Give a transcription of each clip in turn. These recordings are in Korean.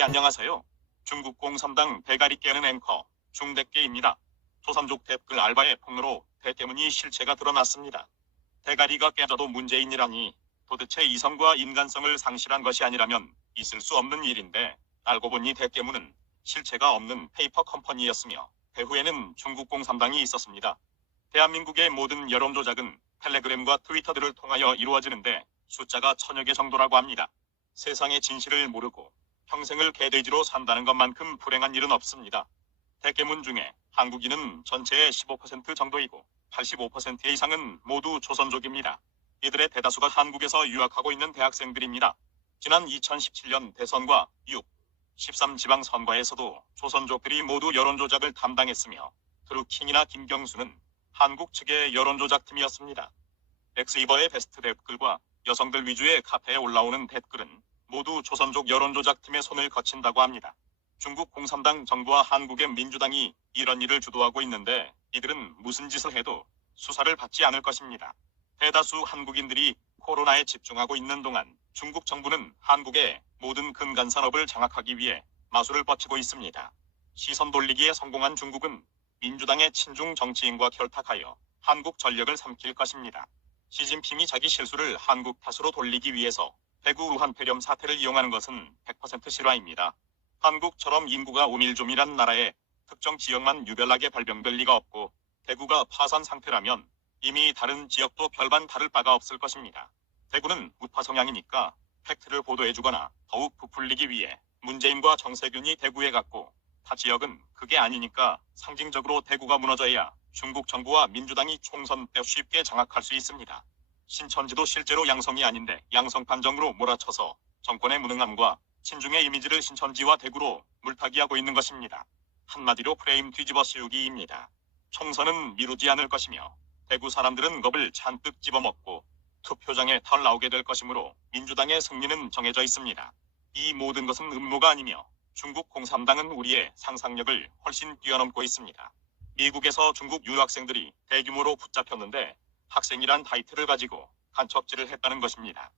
안녕하세요. 중국 공산당 대가리 깨는 앵커 중대깨입니다. 조선족 댓글 알바의 폭로로 대깨문이 실체가 드러났습니다. 대가리가 깨져도 문재인이라니 도대체 이성과 인간성을 상실한 것이 아니라면 있을 수 없는 일인데 알고 보니 대깨문은 실체가 없는 페이퍼 컴퍼니였으며 배후에는 중국 공산당이 있었습니다. 대한민국의 모든 여론 조작은 텔레그램과 트위터들을 통하여 이루어지는데 숫자가 1000여 개 정도라고 합니다. 세상의 진실을 모르고 평생을 개돼지로 산다는 것만큼 불행한 일은 없습니다. 대깨문 중에 한국인은 전체의 15% 정도이고 85% 이상은 모두 조선족입니다. 이들의 대다수가 한국에서 유학하고 있는 대학생들입니다. 지난 2017년 대선과 6, 13 지방선거에서도 조선족들이 모두 여론조작을 담당했으며 드루킹이나 김경수는 한국 측의 여론조작팀이었습니다. 엑스이버의 베스트 댓글과 여성들 위주의 카페에 올라오는 댓글은 모두 조선족 여론조작팀의 손을 거친다고 합니다. 중국 공산당 정부와 한국의 민주당이 이런 일을 주도하고 있는데 이들은 무슨 짓을 해도 수사를 받지 않을 것입니다. 대다수 한국인들이 코로나에 집중하고 있는 동안 중국 정부는 한국의 모든 근간산업을 장악하기 위해 마술을 뻗치고 있습니다. 시선 돌리기에 성공한 중국은 민주당의 친중 정치인과 결탁하여 한국 전력을 삼킬 것입니다. 시진핑이 자기 실수를 한국 탓으로 돌리기 위해서 대구 우한 폐렴 사태를 이용하는 것은 100% 실화입니다. 한국처럼 인구가 오밀조밀한 나라에 특정 지역만 유별나게 발병될 리가 없고 대구가 파산 상태라면 이미 다른 지역도 별반 다를 바가 없을 것입니다. 대구는 우파 성향이니까 팩트를 보도해주거나 더욱 부풀리기 위해 문재인과 정세균이 대구에 갔고 타 지역은 그게 아니니까 상징적으로 대구가 무너져야 중국 정부와 민주당이 총선 때 쉽게 장악할 수 있습니다. 신천지도 실제로 양성이 아닌데 양성 판정으로 몰아쳐서 정권의 무능함과 친중의 이미지를 신천지와 대구로 물타기하고 있는 것입니다. 한마디로 프레임 뒤집어 씌우기입니다. 총선은 미루지 않을 것이며 대구 사람들은 겁을 잔뜩 집어먹고 투표장에 털 나오게 될 것이므로 민주당의 승리는 정해져 있습니다. 이 모든 것은 음모가 아니며 중국 공산당은 우리의 상상력을 훨씬 뛰어넘고 있습니다. 미국에서 중국 유학생들이 대규모로 붙잡혔는데 학생이란 타이틀을 가지고 간첩질을 했다는 것입니다.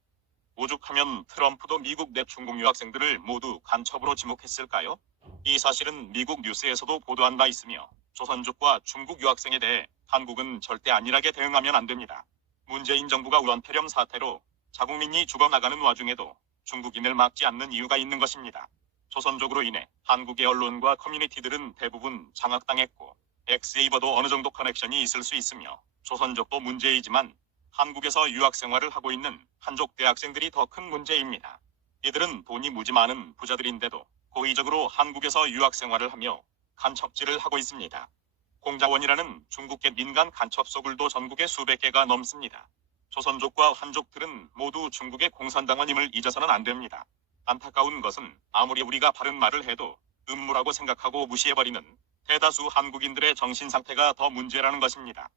오죽하면 트럼프도 미국 내 중국 유학생들을 모두 간첩으로 지목했을까요? 이 사실은 미국 뉴스에서도 보도한 바 있으며 조선족과 중국 유학생에 대해 한국은 절대 안일하게 대응하면 안 됩니다. 문재인 정부가 우한 폐렴 사태로 자국민이 죽어나가는 와중에도 중국인을 막지 않는 이유가 있는 것입니다. 조선족으로 인해 한국의 언론과 커뮤니티들은 대부분 장악당했고 엑스에이버도 어느 정도 커넥션이 있을 수 있으며 조선족도 문제이지만 한국에서 유학 생활을 하고 있는 한족 대학생들이 더 큰 문제입니다. 이들은 돈이 무지 많은 부자들인데도 고의적으로 한국에서 유학 생활을 하며 간첩질을 하고 있습니다. 공자원이라는 중국계 민간 간첩소굴도 전국에 수백 개가 넘습니다. 조선족과 한족들은 모두 중국의 공산당원임을 잊어서는 안 됩니다. 안타까운 것은 아무리 우리가 바른 말을 해도 음모라고 생각하고 무시해버리는 대다수 한국인들의 정신상태가 더 문제라는 것입니다.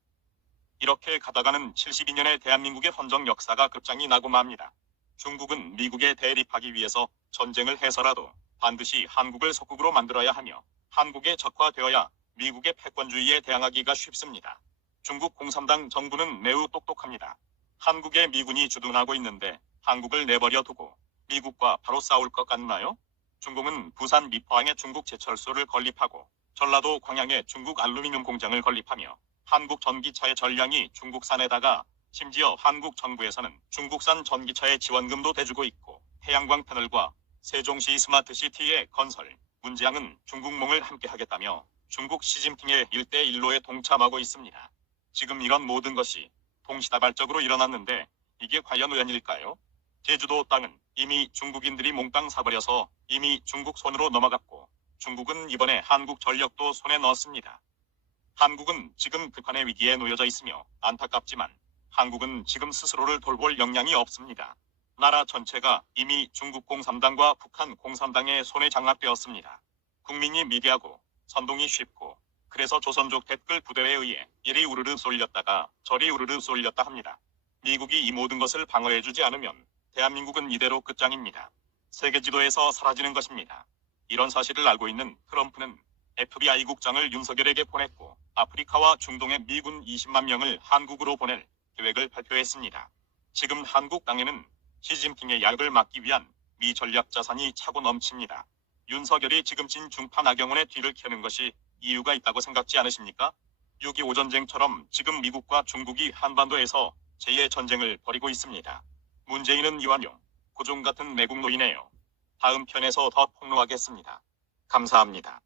이렇게 가다가는 72년의 대한민국의 헌정 역사가 급장이 나고 맙니다. 중국은 미국에 대립하기 위해서 전쟁을 해서라도 반드시 한국을 속국으로 만들어야 하며 한국에 적화되어야 미국의 패권주의에 대항하기가 쉽습니다. 중국 공산당 정부는 매우 똑똑합니다. 한국에 미군이 주둔하고 있는데 한국을 내버려 두고 미국과 바로 싸울 것 같나요? 중공은 부산 미포항에 중국 제철소를 건립하고 전라도 광양에 중국 알루미늄 공장을 건립하며 한국 전기차의 전량이 중국산에다가 심지어 한국 정부에서는 중국산 전기차의 지원금도 대주고 있고 해양광 패널과 세종시 스마트시티의 건설, 문제양은 중국몽을 함께 하겠다며 중국 시진핑의 1대1로에 동참하고 있습니다. 지금 이런 모든 것이 동시다발적으로 일어났는데 이게 과연 우연일까요? 제주도 땅은 이미 중국인들이 몽땅 사버려서 이미 중국 손으로 넘어갔고 중국은 이번에 한국 전력도 손에 넣었습니다. 한국은 지금 극한의 위기에 놓여져 있으며 안타깝지만 한국은 지금 스스로를 돌볼 역량이 없습니다. 나라 전체가 이미 중국 공산당과 북한 공산당의 손에 장악되었습니다. 국민이 미개하고 선동이 쉽고 그래서 조선족 댓글 부대에 의해 이리 우르르 쏠렸다가 저리 우르르 쏠렸다 합니다. 미국이 이 모든 것을 방어해주지 않으면 대한민국은 이대로 끝장입니다. 세계 지도에서 사라지는 것입니다. 이런 사실을 알고 있는 트럼프는 FBI 국장을 윤석열에게 보냈고 아프리카와 중동의 미군 20만 명을 한국으로 보낼 계획을 발표했습니다. 지금 한국 땅에는 시진핑의 야욕을 막기 위한 미 전략 자산이 차고 넘칩니다. 윤석열이 지금 진중파 나경원의 뒤를 캐는 것이 이유가 있다고 생각지 않으십니까? 6.25 전쟁처럼 지금 미국과 중국이 한반도에서 제2의 전쟁을 벌이고 있습니다. 문재인은 이완용, 고종 같은 매국 노이네요. 다음 편에서 더 폭로하겠습니다. 감사합니다.